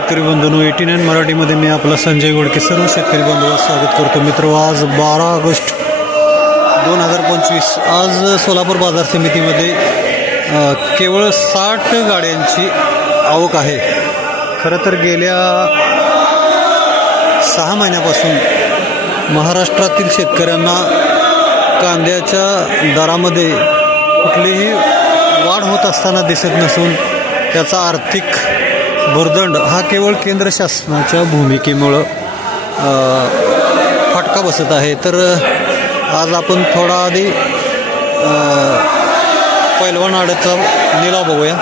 शेतकरी बंधूंनो 89 मराठीमध्ये मी आपला संजय गोडके सर्व शेतकरी बंधूंचं स्वागत करतो। मित्र आज 12 ऑगस्ट 2025 आज सोलापूर बाजार समितीमध्ये केवळ 60 गाड्यांची आवक आहे। खरं तर गेल्या 6 महिन्यापासून महाराष्ट्रातील शेतकऱ्यांना कांद्याच्या दरामध्ये कुठलीही वाढ होत असताना दिसत नसून त्याचा आर्थिक भुर्दंड हा केवळ केंद्र शासनाच्या भूमिकेमुळे फटका बसत आहे। तर आज आपण थोडा आधी पैलवान आडतचा निलाव बघूया।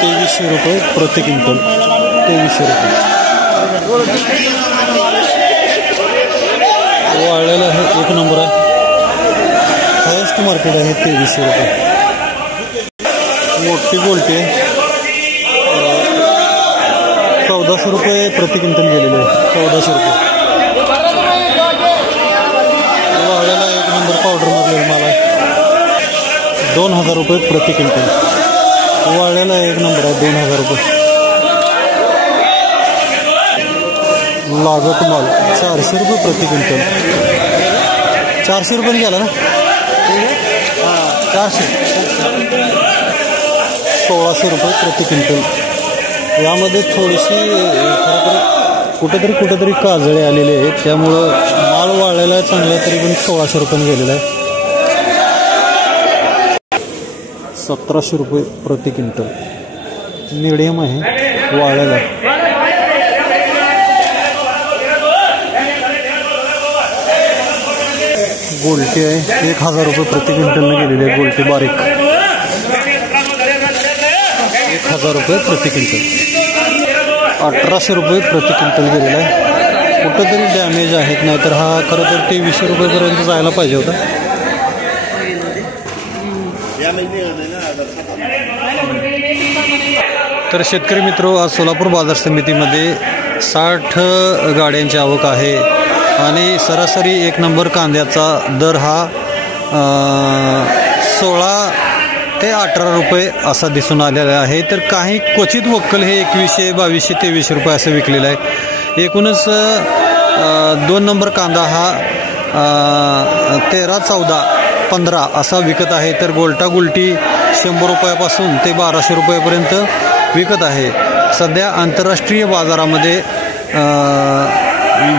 ₹2300 प्रति क्विंटल 2300 वाळलेला आहे। 1 नंबर आहे, हायेस्ट मार्केट आहे। ₹2300 मोठी गोल्टी आहे। ₹1400 प्रति क्विंटल गेलेले आहे। ₹1400 वाळलेला 1 नंबर पावडर मारलेला माल आहे। ₹2000 प्रति क्विंटल वाळलेला 1 नंबर आहे। ₹2000 लागत माल ₹400 प्रति क्विंटल। ₹400 गेला ना, 400 ₹1600 प्रति क्विंटल। यामध्ये थोडीशी कुठेतरी काजळे आलेले आहेत, त्यामुळं माल वाळलेला आहे चांगला, तरी पण ₹1600 गेलेला आहे। ₹1700 प्रति क्विंटल मीडियम आहे वाळलेला। गोल्टी आहे ₹1000 प्रति क्विंटलने गेलेली आहे। गोल्टी बारीक ₹1000 प्रति क्विंटल। ₹1800 प्रति क्विंटल गेलेला आहे। कुठंतरी डॅमेज आहेत, नाहीतर हा खरं तर ₹2300 पर्यंत जायला पाहिजे होता। तर शेतकरी मित्र आज सोलापूर बाजार समितीमध्ये 60 गाड्यांची आवक आहे आणि सरासरी 1 नंबर कांद्याचा दर हा 16 ते ₹18 असा दिसून आलेला आहे। तर काही क्वचित वक्कल हे 2100, 2200, ₹2300 असं विकलेलं आहे। एकूणच 2 नंबर कांदा हा 13, 14, 15 असा विकत आहे। तर गोल्टा गुलटी ₹100 पासून ते ₹1200 पर्यंत विकत आहे। सध्या आंतरराष्ट्रीय बाजारामध्ये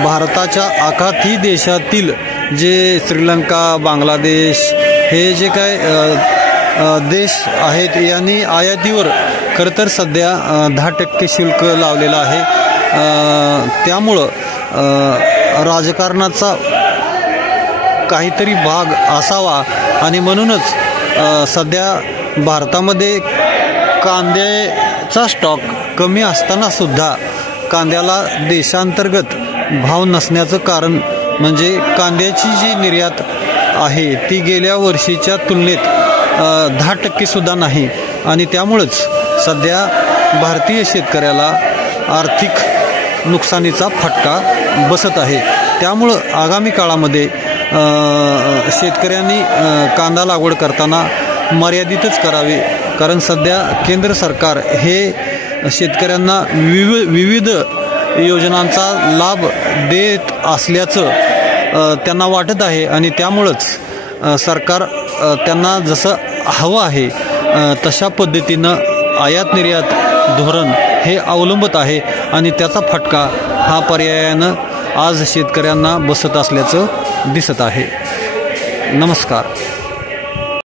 भारताच्या आखाती देशातील जे श्रीलंका, बांगलादेश हे जे काय देश आहेत यांनी आयातीवर खरं तर सध्या 10% शुल्क लावलेलं आहे। त्यामुळं राजकारणाचा काहीतरी भाग असावा आणि म्हणूनच सध्या भारतामध्ये कांद्याचा स्टॉक कमी असताना सुद्धा कांद्याला देशांतर्गत भाव नसण्याचं कारण म्हणजे कांद्याची जी निर्यात आहे ती गेल्या वर्षीच्या तुलनेत 10% सुद्धा नाही आणि त्यामुळेच सध्या भारतीय शेतकऱ्याला आर्थिक नुकसानीचा फटका बसत आहे। त्यामुळं आगामी काळामध्ये शेतकऱ्यांनी कांदा लागवड करताना मर्यादितच करावे, कारण सध्या केंद्र सरकार हे शेतकऱ्यांना विविध योजनांचा लाभ देत असल्याचं त्यांना वाटत आहे आणि त्यामुळंच सरकार त्यांना जसं हवं आहे तशा पद्धतीनं आयात निर्यात धोरण हे अवलंबत आहे आणि त्याचा फटका हा पर्यायानं आज शेतकऱ्यांना बसत असल्याचं दिसत आहे। नमस्कार।